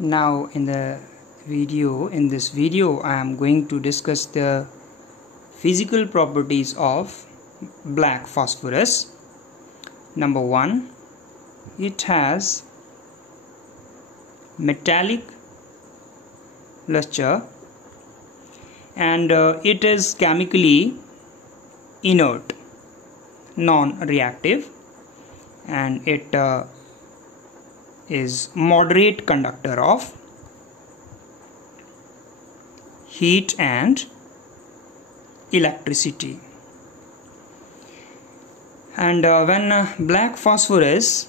Now in this video I am going to discuss the physical properties of black phosphorus. Number 1, it has metallic luster and it is chemically inert, non-reactive, and it is moderate conductor of heat and electricity. And when black phosphorus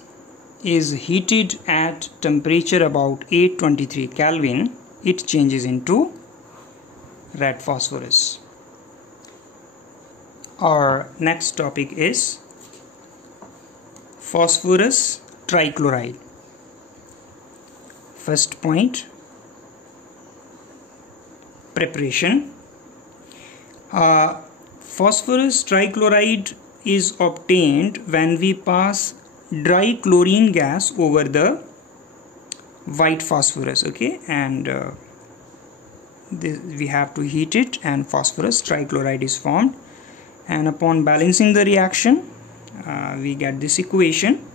is heated at temperature about 823 Kelvin, it changes into red phosphorus. Our next topic is phosphorus trichloride. First point, preparation. Phosphorus trichloride is obtained when we pass dry chlorine gas over the white phosphorus, okay, and we have to heat it and phosphorus trichloride is formed, and upon balancing the reaction we get this equation.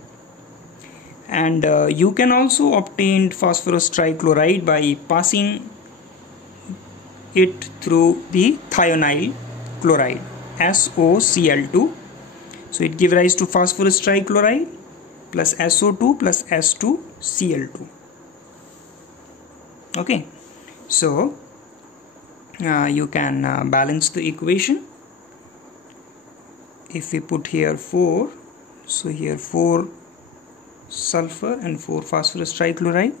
And you can also obtain phosphorus trichloride by passing it through the thionyl chloride, SOCl2. So it gives rise to phosphorus trichloride plus SO2 plus S2Cl2. Okay, so you can balance the equation. If we put here 4, so here 4 sulfur and 4 phosphorus trichloride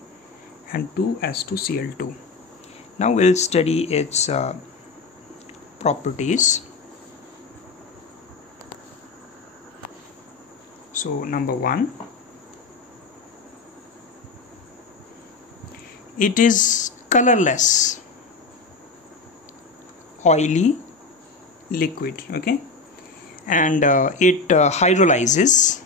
and 2 S2Cl2. Now we'll study its properties. So number 1, it is colorless, oily liquid, okay, and it hydrolyzes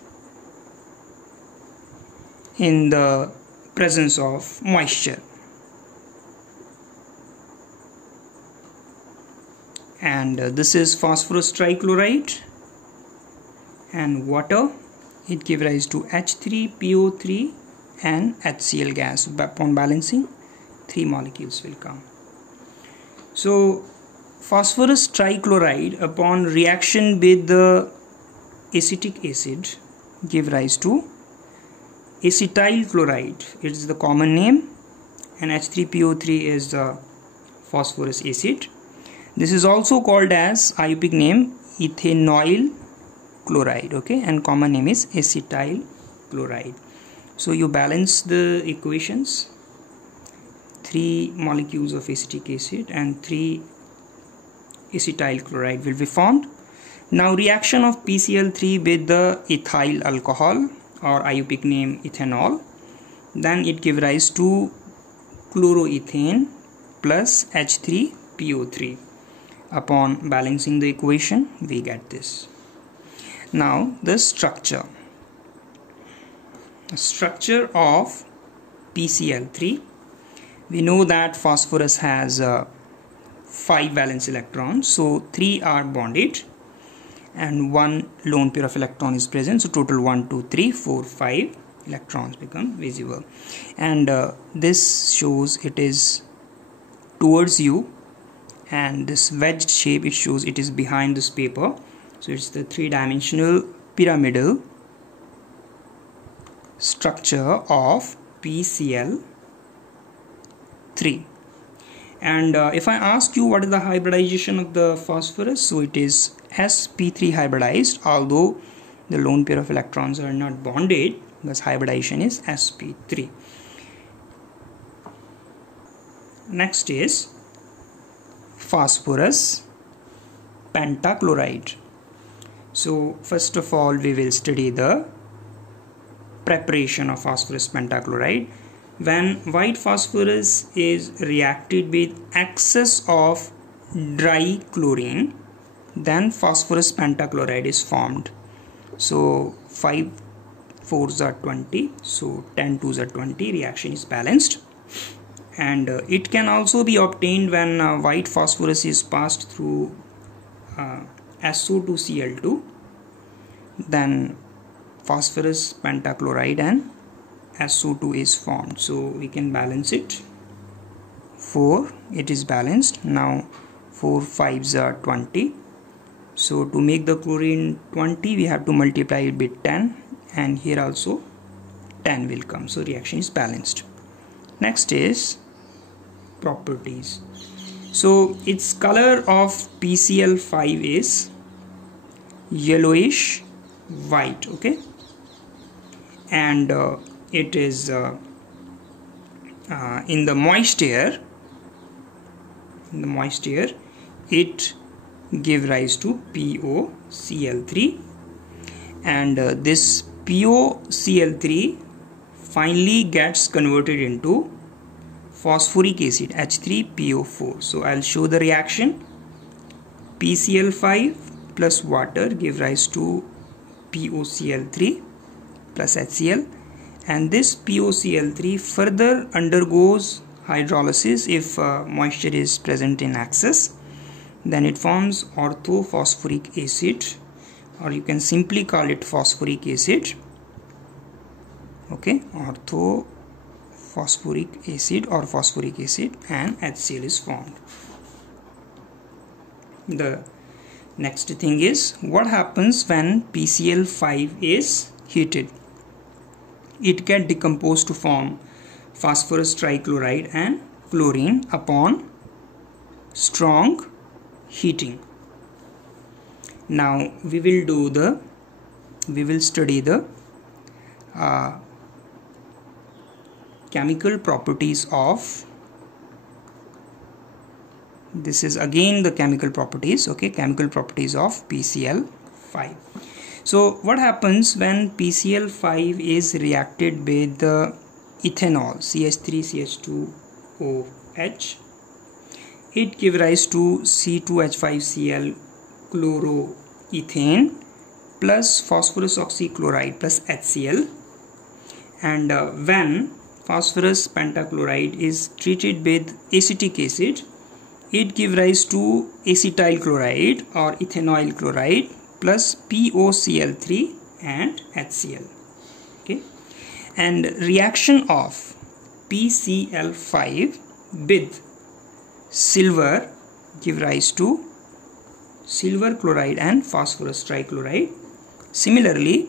in the presence of moisture, and this is phosphorus trichloride and water. It gives rise to H3PO3 and HCl gas. Upon balancing, 3 molecules will come. So phosphorus trichloride upon reaction with the acetic acid give rise to acetyl chloride. It is the common name, and H3PO3 is the phosphorus acid. This is also called as IUPAC name ethanoyl chloride, okay, and common name is acetyl chloride. So you balance the equations, 3 molecules of acetic acid and 3 acetyl chloride will be formed. Now reaction of PCl3 with the ethyl alcohol, or IUPAC name ethanol, then it gives rise to chloroethane plus H3PO3. Upon balancing the equation we get this. Now the structure of PCl3. We know that phosphorus has 5 valence electrons, so 3 are bonded and 1 lone pair of electron is present, so total 1 2 3 4 5 electrons become visible, and this shows it is towards you, and this wedged shape, it shows it is behind this paper. So it's the 3-dimensional pyramidal structure of PCl3. And if I ask you what is the hybridization of the phosphorus, so it is sp3 hybridized, although the lone pair of electrons are not bonded, because hybridization is sp3. Next is phosphorus pentachloride. So first of all we will study the preparation of phosphorus pentachloride. When white phosphorus is reacted with excess of dry chlorine, then phosphorus pentachloride is formed. So 5 4s are 20, so 10 2s are 20, reaction is balanced. And it can also be obtained when white phosphorus is passed through SO2Cl2, then phosphorus pentachloride and SO2 is formed. So we can balance it. 4, it is balanced. Now 4 5s are 20. So to make the chlorine 20, we have to multiply it with 10, and here also 10 will come. So reaction is balanced. Next is properties. So its color of PCl5 is yellowish white, okay, and it is in the moist air. In the moist air, it give rise to POCl3, and this POCl3 finally gets converted into phosphoric acid H3PO4. So I'll show the reaction. PCl5 plus water give rise to POCl3 plus HCl, and this POCl3 further undergoes hydrolysis if moisture is present in excess. Then it forms orthophosphoric acid, or you can simply call it phosphoric acid. Okay, orthophosphoric acid or phosphoric acid, and HCl is formed. The next thing is, what happens when PCl5 is heated? It gets decomposed to form phosphorus trichloride and chlorine upon strong heating. Now we will study the chemical properties of, this is again the chemical properties, okay, chemical properties of PCl5. So what happens when PCl5 is reacted with the ethanol CH3CH2OH? It gives rise to C2H5Cl chloroethane plus phosphorus oxychloride plus HCl, and when phosphorus pentachloride is treated with acetic acid, it gives rise to acetyl chloride or ethanoyl chloride plus POCl3 and HCl. Okay, and reaction of PCl5 with silver give rise to silver chloride and phosphorus trichloride. Similarly,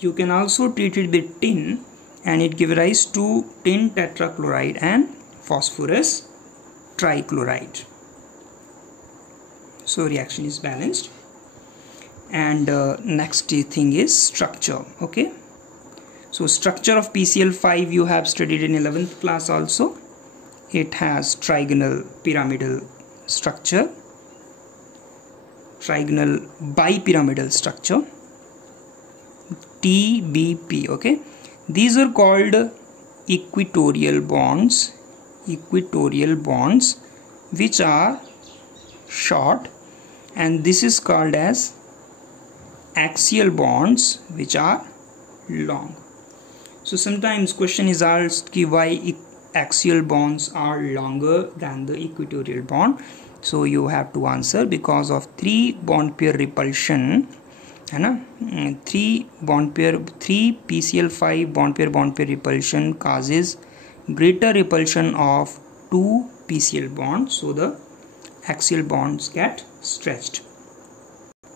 you can also treat it with tin, and it gives rise to tin tetrachloride and phosphorus trichloride. So reaction is balanced. And next thing is structure. Okay, so structure of PCl5 you have studied in 11th class also. It has trigonal pyramidal structure, trigonal bipyramidal structure, TBP. Okay, these are called equatorial bonds, which are short, and this is called as axial bonds, which are long. So sometimes question is asked why axial bonds are longer than the equatorial bond. So you have to answer because of 3 bond pair repulsion, है ना, 3 PCl5 bond pair repulsion causes greater repulsion of 2 PCl bonds, so the axial bonds get stretched.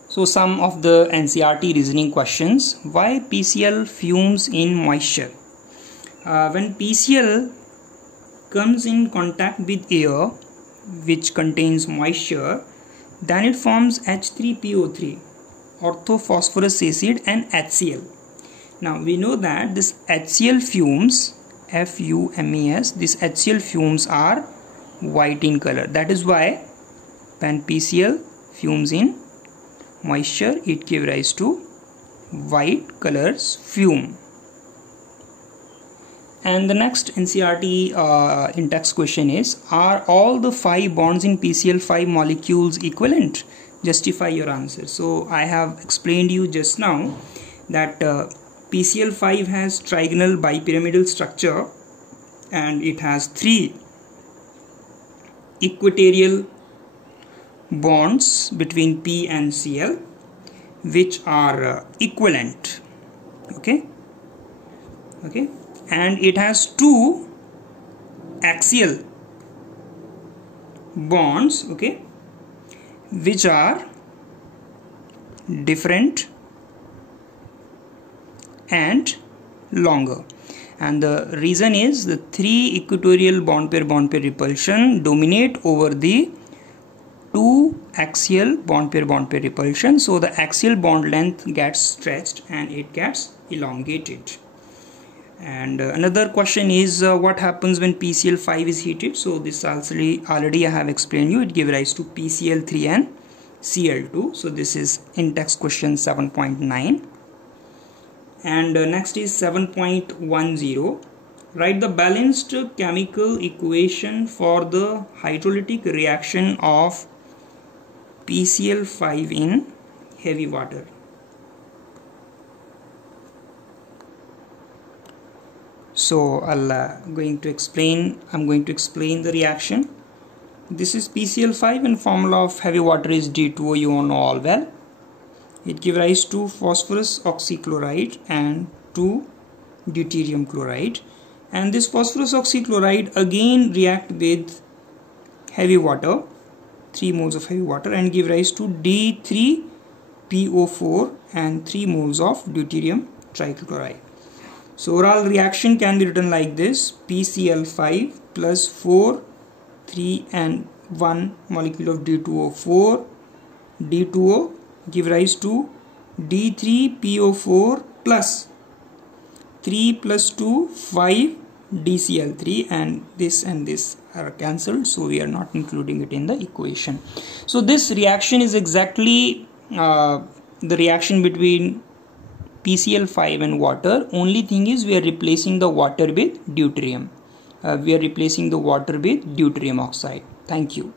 So some of the NCERT reasoning questions. Why PCl fumes in moisture? When PCl comes in contact with air which contains moisture, then it forms H3PO3, orthophosphorus acid, and HCl. Now we know that this HCl fumes, FUMES, these HCl fumes are white in color. That is why when PCl fumes in moisture, it gives rise to white colors fume. And the next NCERT in-text question is, are all the 5 bonds in PCl5 molecules equivalent? Justify your answer. So I have explained you just now that PCl5 has trigonal bipyramidal structure, and it has 3 equatorial bonds between P and Cl which are equivalent. Okay, and it has 2 axial bonds, okay, which are different and longer. And the reason is the 3 equatorial bond pair repulsion dominate over the 2 axial bond pair repulsion, so the axial bond length gets stretched and it gets elongated. And another question is what happens when PCl5 is heated. So this already I have explained you. It gives rise to PCl3 and Cl2. So this is in text question 7.9. And next is 7.10. Write the balanced chemical equation for the hydrolytic reaction of PCl5 in heavy water. So I'm going to explain the reaction. This is PCl5 and formula of heavy water is D2O, you all know all well. It gives rise to phosphorus oxychloride and to deuterium chloride, and this phosphorus oxychloride again react with heavy water, 3 moles of heavy water, and give rise to D3PO4 and 3 moles of deuterium trichloride. So overall reaction can be written like this: PCl5 plus 4, 3 and 1 molecule of D2O4, D2O give rise to D3PO4 plus 3 plus 2, 5 DCl3, and this are cancelled, so we are not including it in the equation. So this reaction is exactly the reaction between PCl5 and water. Only thing is we are replacing the water with deuterium. We are replacing the water with deuterium oxide. Thank you.